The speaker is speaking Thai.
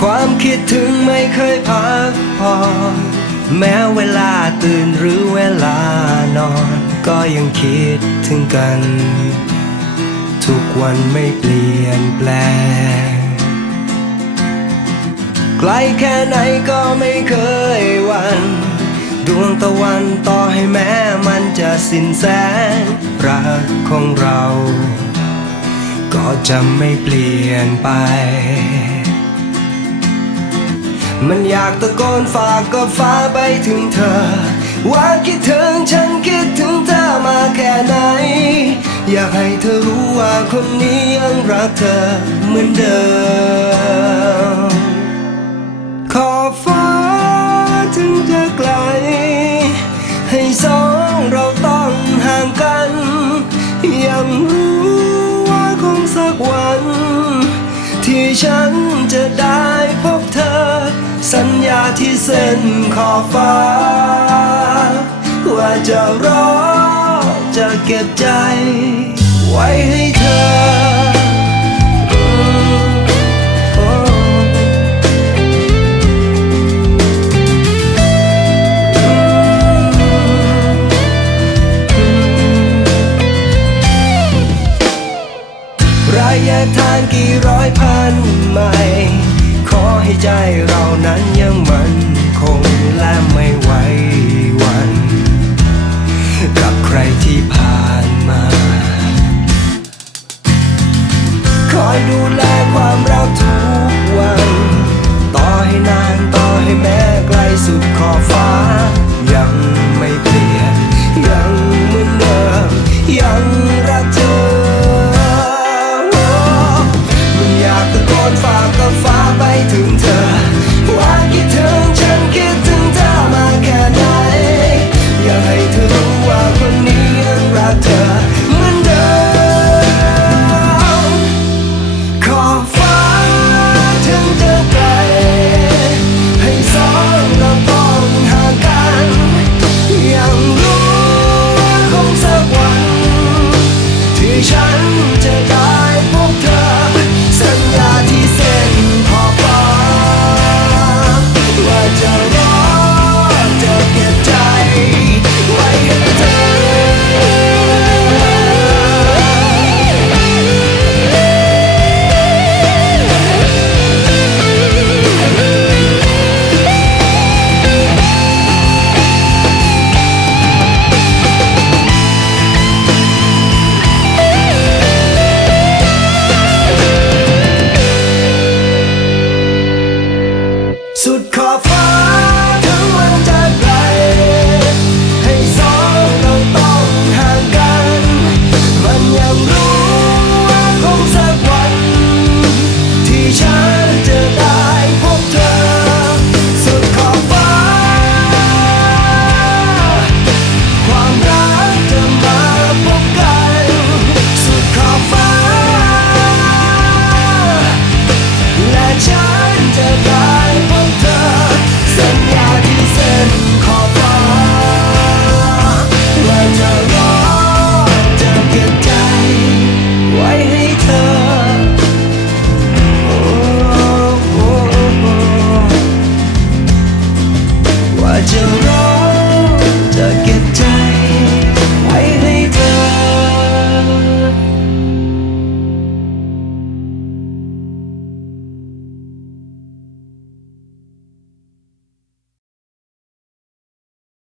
ความคิดถึงไม่เคยพักพอแม้เวลาตื่นหรือเวลานอน ก็ยังคิดถึงกัน ทุกวันไม่เปลี่ยนแปลงไกลแค่ไหนก็ไม่เคยวันดวงตะวันต่อให้แม้มันจะสิ้นแสงรักของเรา ก็จะไม่เปลี่ยนไป มันอยากตะโกนฝากก็ฟ้าไปถึงเธอ ว่าคิดถึงฉันคิดถึงเธอมาแค่ไหน อยากให้เธอรู้ว่าคนนี้ยังรักเธอเหมือนเดิม ขอฟ้าถึงจะไกล ให้สองเราต้องห่างกัน ยังรู้ว่าคงสักวัน ที่ฉันจะได้พบเธอ สัญญาที่เส้นขอบฟ้า ว่าจะรอจะเก็บใจ ไว้ให้เธอระยะทางกี่ร้อยพันไมล์ show